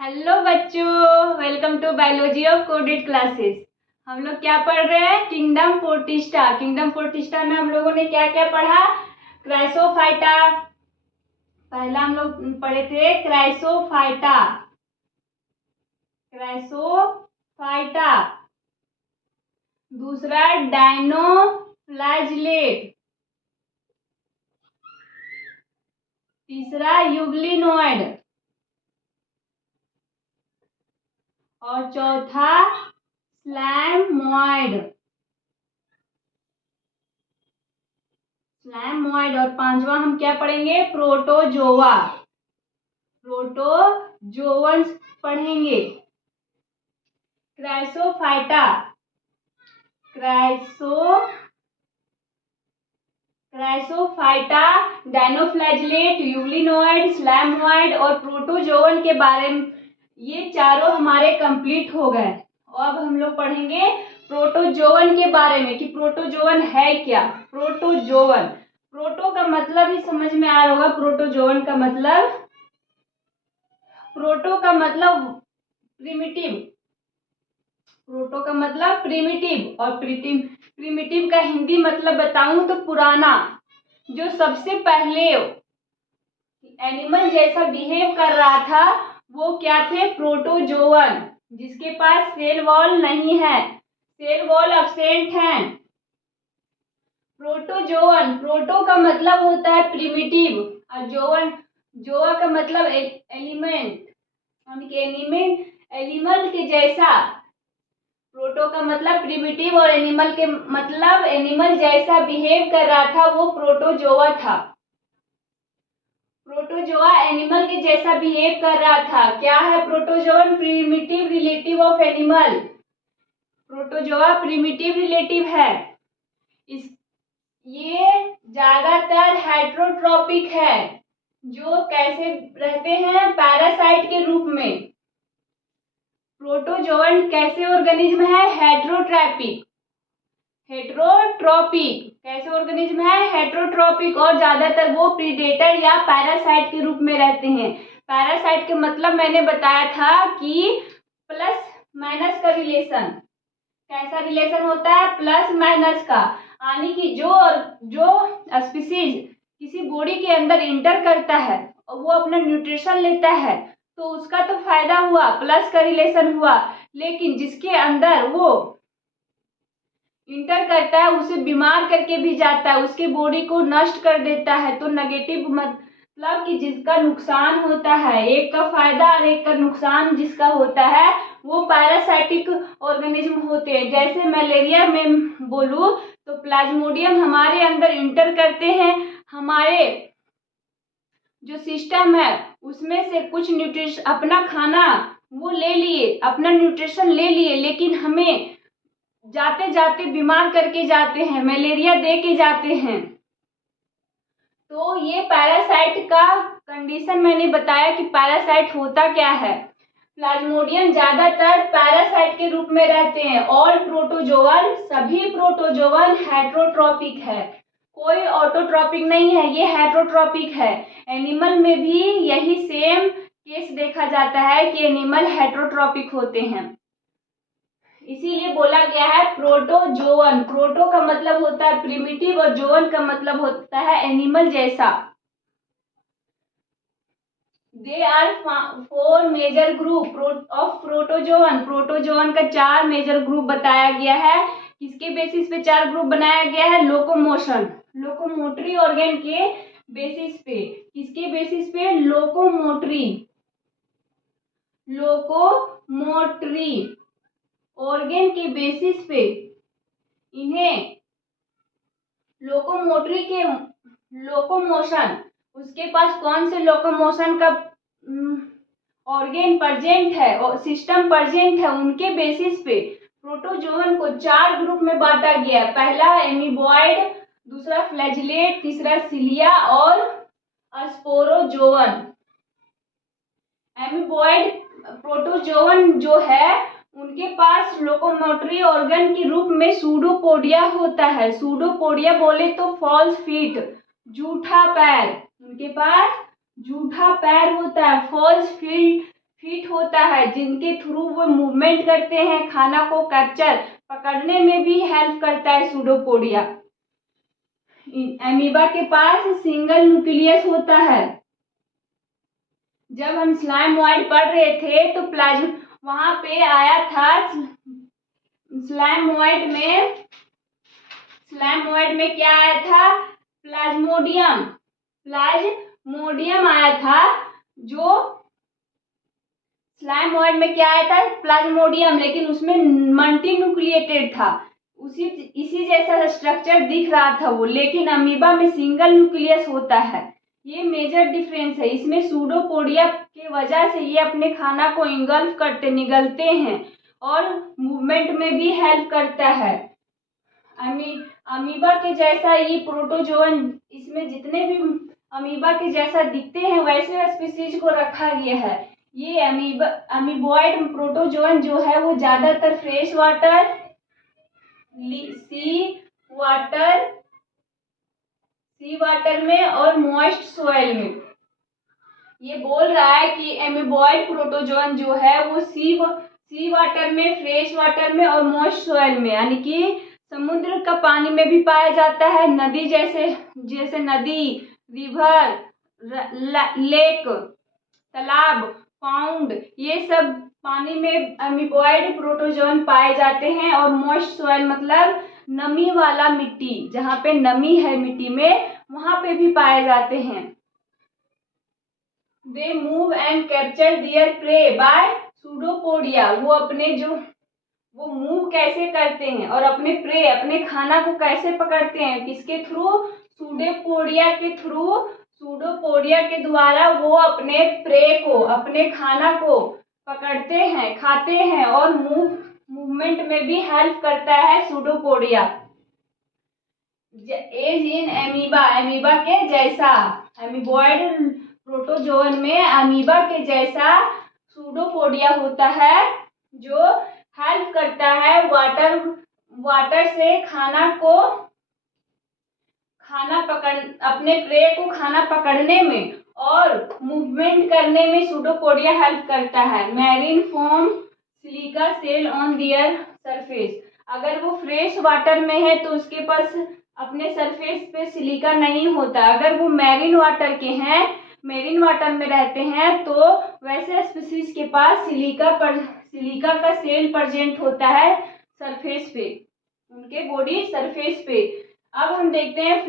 Hello बच्चों, welcome to biology of coded classes. हम लोग क्या पढ़ रहे हैं? Kingdom protista. किंगडम प्रोटिस्टा में हम लोगों ने क्या क्या पढ़ा? क्राइसोफाइटा। पहला हम लोग पढ़े थे क्राइसोफाइटा। क्राइसोफाइटा। दूसरा डायनोफ्लैजिलेट। तीसरा यूग्लिनोइड। और चौथा स्लैमोइड। और पांचवा हम क्या पढ़ेंगे? प्रोटोजोआ। प्रोटोजोअन्स पढ़ेंगे। क्राइसोफाइटा, क्राइसोफाइटा, डायनोफ्लैजिलेट, यूग्लिनोइड, स्लैमोइड और प्रोटोजोअन के बारे में ये चारों हमारे कंप्लीट हो गए। और अब हम लोग पढ़ेंगे प्रोटोजोअन के बारे में कि प्रोटोजोअन है क्या। प्रोटोजोअन, प्रोटो का मतलब ही समझ में आ रहा होगा। प्रोटोजोअन का मतलब, प्रोटो का मतलब प्रिमिटिव। प्रोटो का मतलब प्रिमिटिव और प्रिमिटिव का हिंदी मतलब बताऊं तो पुराना। जो सबसे पहले एनिमल जैसा बिहेव कर रहा था वो क्या थे? प्रोटोजोअन, जिसके पास सेल वॉल नहीं है, सेल वॉल एब्सेंट है। प्रोटोजोअन, प्रोटो का मतलब होता है प्रिमिटिव और जोअन, जोआ का मतलब एलिमेंट, एनिमल के जैसा। प्रोटो का मतलब प्रिमिटिव और एनिमल के मतलब एनिमल जैसा बिहेव कर रहा था, वो प्रोटोजोआ था। प्रोटोजोआ एनिमल के जैसा बिहेव कर रहा था। क्या है protozoan? Primitive relative of animal. Protozoa primitive relative है। ये ज्यादातर हेट्रोट्रॉपिक है। जो कैसे रहते हैं? पैरासाइट के रूप में। प्रोटोजोअन कैसे ऑर्गेनिज्म है? हेट्रोट्रॉपिक। हेट्रोट्रॉपिक कैसे ऑर्गेनिज्म है? हेट्रोट्रॉपिक। और ज्यादातर वो प्रीडेटर या पैरासाइट के रूप में रहते हैं। पैरासाइट के मतलब मैंने बताया था कि प्लस माइनस का रिलेशन। कैसा रिलेशन होता है? प्लस माइनस का। यानी कि जो स्पीसीज किसी बॉडी के अंदर इंटर करता है और वो अपना न्यूट्रिशन लेता है तो उसका तो फायदा हुआ, प्लस का रिलेशन हुआ। लेकिन जिसके अंदर वो इंटर करता है उसे बीमार करके भी जाता है, उसके बॉडी को नष्ट कर देता है। तो नेगेटिव मतलब कि जिसका नुकसान होता है, एक का फायदा और एक का नुकसान जिसका होता है, वो पैरासाइटिक ऑर्गेनिज्म होते हैं। जैसे मलेरिया में बोलूं तो प्लाज्मोडियम हमारे अंदर इंटर करते हैं, हमारे जो सिस्टम है उसमें से कुछ न्यूट्रिशन, अपना खाना वो ले लिए, अपना न्यूट्रिशन ले लिए, लेकिन हमें जाते जाते बीमार करके जाते हैं, मलेरिया दे के जाते हैं। तो ये पैरासाइट का कंडीशन मैंने बताया कि पैरासाइट होता क्या है। प्लाज्मोडियम ज्यादातर पैरासाइट के रूप में रहते हैं और प्रोटोजोअन, सभी प्रोटोजोअन हेट्रोट्रॉपिक है, कोई ऑटोट्रॉपिक नहीं है, ये हेट्रोट्रॉपिक है। एनिमल में भी यही सेम केस देखा जाता है कि एनिमल हेट्रोट्रॉपिक होते हैं, इसीलिए बोला गया है प्रोटोजोअन। प्रोटो का मतलब होता है प्रिमिटिव और जोअन का मतलब होता है एनिमल जैसा। They are 4 major group of protozoan. Protozoan का 4 मेजर ग्रुप बताया गया है। किसके बेसिस पे 4 ग्रुप बनाया गया है? लोकोमोशन, लोकोमोटरी ऑर्गन के बेसिस पे। किसके बेसिस पे? लोकोमोटरी, लोकोमोटरी ऑर्गन के बेसिस पे इन्हें लोकोमोटरी के लोकोमोशन, उसके पास कौन से लोकोमोशन का ऑर्गन प्रेजेंट है और सिस्टम प्रेजेंट है, उनके बेसिस पे प्रोटोजोअन को 4 ग्रुप में बांटा गया है। पहला एमीबॉइड, दूसरा फ्लैजिलेट, तीसरा सिलिया और स्पोरोजोअन। एमीबॉइड प्रोटोजोअन जो है उनके पास लोकोमोटरी ऑर्गन के रूप में सूडोपोडिया होता है। सूडोपोडिया बोले तो फॉल्स फीट, झूठा पैर। उनके पास झूठा पैर होता है, फॉल्स फीट फिट होता है, जिनके थ्रू वो मूवमेंट करते हैं, खाना को कैप्चर पकड़ने में भी हेल्प करता है सूडोपोडिया। एमीबा के पास सिंगल न्यूक्लियस होता है। जब हम स्लाइमोइड पढ़ रहे थे तो प्लाज्म वहां पे आया था, स्लाइमोइड में क्या आया था? प्लाज्मोडियम आया था। जो स्लाइमोइड में क्या आया था? प्लाज्मोडियम, लेकिन उसमें मल्टी न्यूक्लिएटेड था, इसी जैसा स्ट्रक्चर दिख रहा था वो, लेकिन अमीबा में सिंगल न्यूक्लियस होता है। ये मेजर डिफरेंस है। इसमें सूडोपोडिया के वजह से ये अपने खाना को इंगल्फ करते निगलते हैं और मूवमेंट में भी हेल्प करता है। अमीबा के जैसा ये प्रोटोजोअन, इसमें जितने भी अमीबा के जैसा दिखते हैं वैसे स्पीसीज को रखा गया है। ये अमीबॉइड प्रोटोजोअन जो है वो ज्यादातर फ्रेश वाटर, सी वाटर में और मॉइस्ट सोइल में। ये बोल रहा है कि एमीबॉइड प्रोटोजोअन जो है वो सी वाटर में, फ्रेश वाटर में और मॉइस्ट सोइल में, यानी कि समुद्र का पानी में भी पाया जाता है। नदी जैसे नदी, रिवर, लेक, तालाब, पाउंड, ये सब पानी में अमीबॉइड प्रोटोजोअन पाए जाते हैं। और मॉइस्ट सोइल मतलब नमी वाला मिट्टी, जहाँ पे नमी है मिट्टी में वहां पे भी पाए जाते हैं। They move and capture their prey by pseudopodia. वो मूव कैसे करते हैं और अपने खाना को कैसे पकड़ते हैं? किसके थ्रू? सूडोपोडिया के द्वारा वो अपने प्रे को, अपने खाना को पकड़ते हैं, खाते हैं और मूवमेंट में भी हेल्प करता है सूडोपोडिया। एज इन एमीबा के जैसा, एमीबॉइड प्रोटोजोअन में अमीबा के जैसा सूडोपोडिया होता है, जो हेल्प करता है वाटर से अपने प्रे को खाना पकड़ने में और मूवमेंट करने में सूडोपोडिया हेल्प करता है। Marine form silica cell on their surface. अगर वो फ्रेश वाटर में है तो उसके पास अपने सरफेस पे सिलिका नहीं होता। अगर वो मैरीन वाटर में रहते हैं तो वैसे स्पीसीज के पास सिलिका का सेल प्रेजेंट होता है सरफेस पे, उनके बॉडी सरफेस पे। अब हम देखते हैं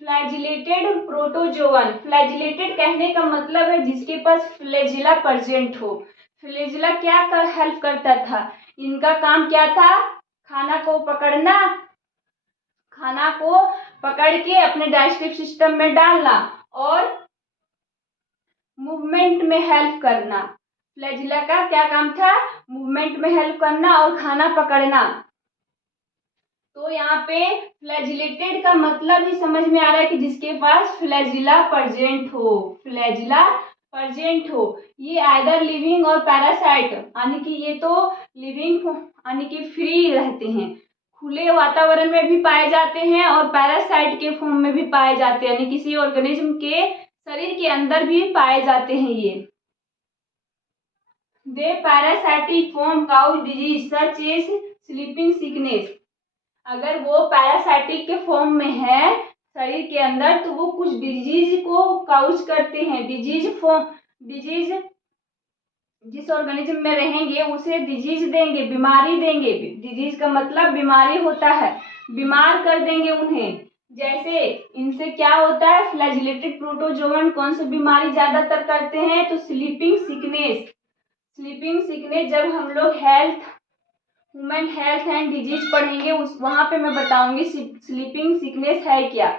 फ्लैजिलेटेड प्रोटोजोअन। फ्लैजिलेटेड कहने का मतलब है जिसके पास फ्लैजिला प्रेजेंट हो। फ्लैजिला क्या हेल्प करता था? इनका काम क्या था? खाना को पकड़ के अपने डाइजेस्टिव सिस्टम में डालना और मूवमेंट में हेल्प करना। फ्लैजिला का क्या काम था? मूवमेंट में हेल्प करना और खाना पकड़ना। तो यहाँ पे फ्लैजिलेटेड का मतलब ही समझ में आ रहा है कि जिसके पास फ्लैजिला प्रेजेंट हो। ये आइदर लिविंग और पैरासाइट, यानी कि ये तो लिविंग यानी कि फ्री रहते हैं, खुले वातावरण में भी पाए जाते हैं और पैरासाइट के फॉर्म में भी पाए जाते हैं, यानी किसी ऑर्गेनिज्म के शरीर के अंदर भी पाए जाते हैं ये। They parasitic form cause disease such as sleeping sickness. अगर वो पैरासाइटिक के फॉर्म में है शरीर के अंदर तो वो कुछ डिजीज को काउज करते हैं। डिजीज जिस ऑर्गेनिज्म में रहेंगे उसे डिजीज देंगे, बीमारी देंगे। डिजीज का मतलब बीमारी होता है, बीमार कर देंगे उन्हें। जैसे इनसे क्या होता है? फ्लैजिलेटेड प्रोटोजोअन कौन सी बीमारी ज्यादातर करते हैं? तो स्लीपिंग सिकनेस। जब हम लोग ह्यूमन हेल्थ एंड डिजीज पढ़ेंगे वहां पे मैं बताऊंगी स्लीपिंग सिकनेस है क्या।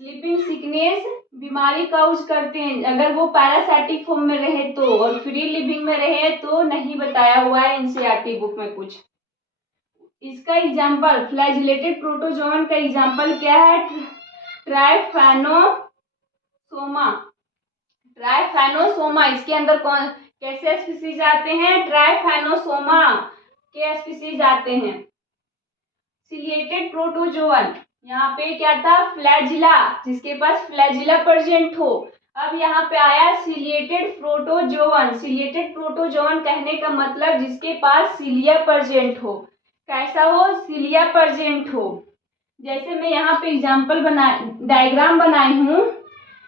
स्लीपिंग सिकनेस बीमारी काउज करते हैं अगर वो पैरासाइटिक फॉर्म में रहे तो, और फ्री लिविंग में रहे तो नहीं बताया हुआ है एनसीईआरटी बुक में कुछ। इसका एग्जाम्पल, फ्लैजिलेटेड प्रोटोजोअन का एग्जाम्पल क्या है? ट्राइफैनोसोमा। इसके अंदर कैसे स्पीसीज आते हैं? ट्राइफैनोसोमा के स्पीसीज आते हैं। सिलिएटेड प्रोटोजोअन, यहाँ पे क्या था? फ्लैजिला, जिसके पास फ्लैजिला प्रेजेंट हो। अब यहाँ पे आया सिलिएटेड प्रोटोजोवन। सिलिएटेड प्रोटोजोवन कहने का मतलब जिसके पास सिलिया प्रेजेंट हो। कैसा हो? सिलिया प्रेजेंट हो। जैसे मैं यहाँ पे एग्जाम्पल डायग्राम बनाई हूँ।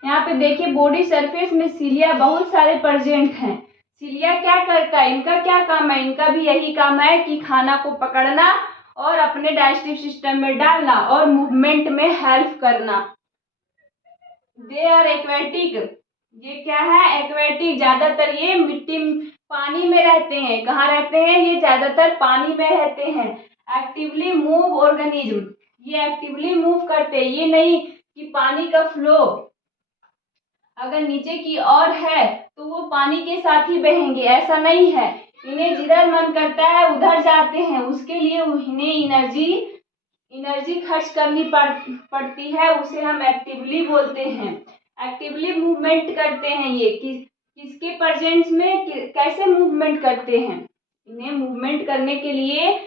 यहाँ पे देखिए बॉडी सरफेस में सिलिया बहुत सारे प्रेजेंट हैं। सिलिया क्या करता है? इनका क्या काम है? इनका भी यही काम है कि खाना को पकड़ना और अपने डाइजेस्टिव सिस्टम में डालना और मूवमेंट में हेल्प करना। They are aquatic. ये क्या है? एक्वेटिक। ज्यादातर ये मिट्टी पानी में रहते हैं। कहाँ रहते हैं? ये ज्यादातर पानी में रहते हैं। Actively move organism. ये एक्टिवली मूव करते हैं। ये नहीं कि पानी का फ्लो अगर नीचे की ओर है तो वो पानी के साथ ही बहेंगे, ऐसा नहीं है। इन्हें जिधर मन करता है उधर जाते हैं। उसके लिए इन्हें एनर्जी खर्च करनी पड़ती है। उसे हम एक्टिवली बोलते हैं। एक्टिवली मूवमेंट करते हैं। ये किसके प्रेजेंस में कैसे मूवमेंट करते हैं? इन्हें मूवमेंट करने के लिए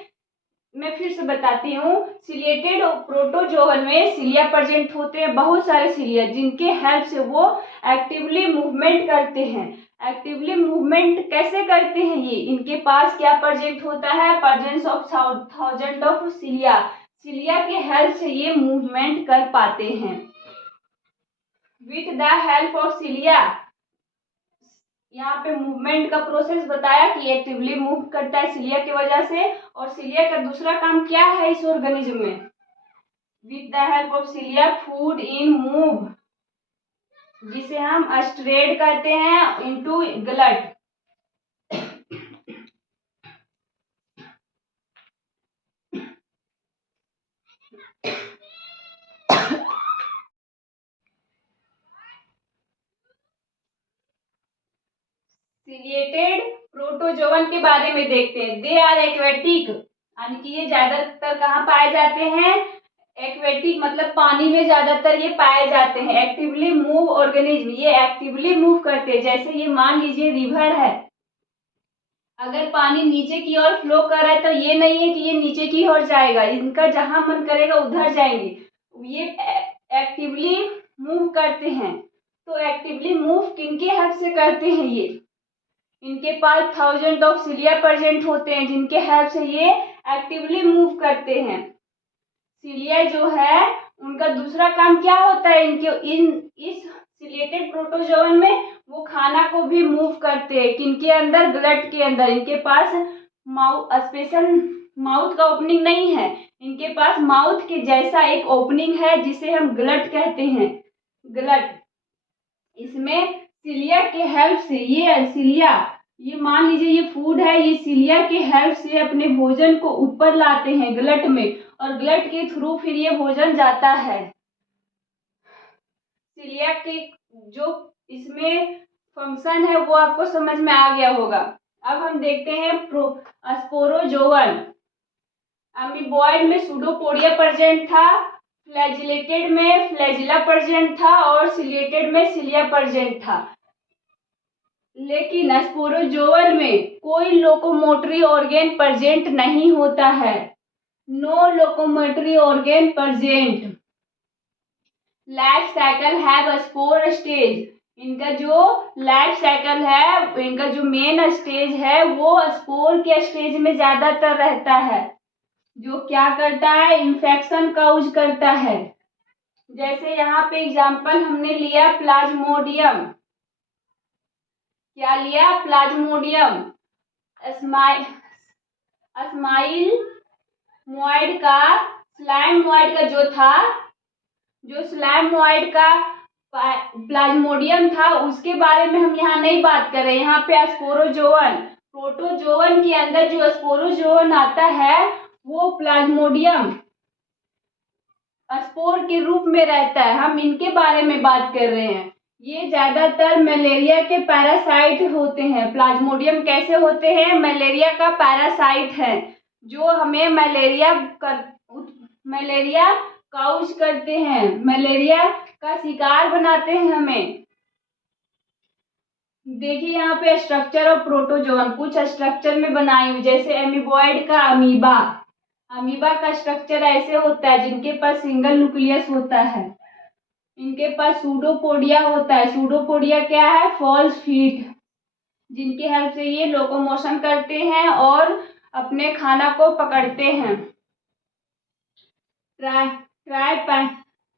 मैं फिर से बताती हूँ। सिलिएटेड प्रोटोजोवन में सिलिया प्रेजेंट होते हैं, बहुत सारे सिलिया, जिनके हेल्प से वो एक्टिवली मूवमेंट करते हैं। एक्टिवली मूवमेंट कैसे करते हैं ये? इनके पास क्या प्रेजेंट होता है? Presence of thousand of cilia. Cilia के हेल्प से ये मूवमेंट कर पाते हैं। With the help of cilia, यहाँ पे मूवमेंट का प्रोसेस बताया कि एक्टिवली मूव करता है सिलिया की वजह से। और सिलिया का दूसरा काम क्या है इस ऑर्गेनिज्म में? With the help of cilia food in move, जिसे हम स्ट्रेड कहते हैं, इनटू गलट। सिलिएटेड प्रोटोजोवन के बारे में देखते हैं। दे आर एक्वेटिक, यानी कि ये ज्यादातर कहाँ पाए जाते हैं? एक्वेटिक मतलब पानी में ज्यादातर ये पाए जाते हैं। एक्टिवली मूव ऑर्गेनिज्म, ये एक्टिवली मूव करते हैं। जैसे ये मान लीजिए रिवर है, अगर पानी नीचे की ओर फ्लो कर रहा है तो ये नहीं है कि ये नीचे की ओर जाएगा, इनका जहां मन करेगा उधर जाएंगे। ये एक्टिवली मूव करते हैं। तो एक्टिवली मूव किनके हेल्प से करते हैं? ये इनके पास थाउजेंड ऑफ सिलिया प्रेजेंट होते हैं, जिनके हेल्प से ये एक्टिवली मूव करते हैं। सिलिया जो है उनका दूसरा काम क्या होता है? इस सिलिएटेड प्रोटोजोवन में वो खाना को भी मूव करते हैं। किनके अंदर? गलट के अंदर। इनके पास स्पेशल माउथ का ओपनिंग नहीं है, इनके पास माउथ के जैसा एक ओपनिंग है जिसे हम गलट कहते हैं। गलट। इसमें सिलिया के हेल्प से ये मान लीजिए ये फूड है, ये सिलिया के हेल्प से अपने भोजन को ऊपर लाते हैं गलट में, और गलट के थ्रू फिर ये भोजन जाता है। सिलिया के जो इसमें फंक्शन है वो आपको समझ में आ गया होगा। अब हम देखते हैं स्पोरोजोवन। अमीबॉयड में सूडोपोडिया प्रेजेंट था, फ्लैजिलेटेड में फ्लैजिला प्रेजेंट था, और सिलिएटेड में सिलिया प्रेजेंट था। लेकिन स्पोरोजोवन में कोई लोकोमोटरी ऑर्गेन प्रेजेंट नहीं होता है। No locomotory organ present. Life cycle have spore stage. इनका जो लाइफ साइकिल है, इनका जो मेन स्टेज है वो स्पोर के स्टेज में ज्यादातर रहता है, जो क्या करता है? इन्फेक्शन काउज करता है। जैसे यहाँ पे एग्जाम्पल हमने लिया प्लाज्मोडियम। क्या लिया? प्लाज्मोडियम। स्माइल मोइड का स्लाइम मोइड का जो स्लाइम मोइड का प्लाज्मोडियम था उसके बारे में हम यहाँ नहीं बात कर रहे। यहाँ पे स्पोरोजोवन, प्रोटोजोवन के अंदर जो स्पोरोजोवन आता है वो प्लाज्मोडियम स्पोर के रूप में रहता है। हम इनके बारे में बात कर रहे हैं। ये ज्यादातर मलेरिया के पैरासाइट होते हैं। प्लाज्मोडियम कैसे होते हैं? मलेरिया का पैरासाइट है, जो हमें मलेरिया काउज करते हैं, मलेरिया का शिकार बनाते हैं हमें। देखिए यहाँ पे स्ट्रक्चर ऑफ प्रोटोजोवन कुछ स्ट्रक्चर में बनाई हुई, जैसे एमीबॉयड का अमीबा का स्ट्रक्चर ऐसे होता है जिनके पास सिंगल न्यूक्लियस होता है। इनके पास सूडोपोडिया होता है। सूडोपोडिया क्या है? फॉल्स फीट, जिनकी हेल्प से ये लोकोमोशन करते हैं और अपने खाना को पकड़ते हैं।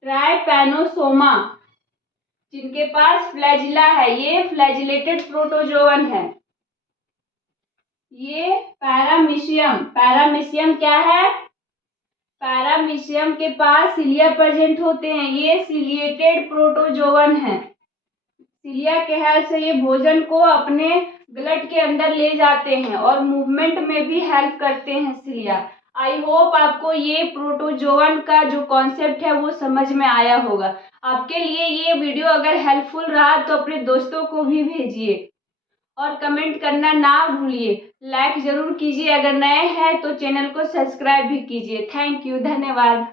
ट्राइपैनोसोमा, जिनके पास फ्लैजिला है, ये फ्लैजिलेटेड प्रोटोजोवन है। ये पैरामीशियम क्या है? पैरामीशियम के पास सिलिया प्रेजेंट होते हैं, ये सिलिएटेड प्रोटोजोवन है। सिलिया के हेल्प से ये भोजन को अपने गलट के अंदर ले जाते हैं और मूवमेंट में भी हेल्प करते हैं सिलिया। आई होप आपको ये प्रोटोजोवन का जो कॉन्सेप्ट है वो समझ में आया होगा। आपके लिए ये वीडियो अगर हेल्पफुल रहा तो अपने दोस्तों को भी भेजिए और कमेंट करना ना भूलिए। लाइक जरूर कीजिए, अगर नए हैं तो चैनल को सब्सक्राइब भी कीजिए। थैंक यू, धन्यवाद।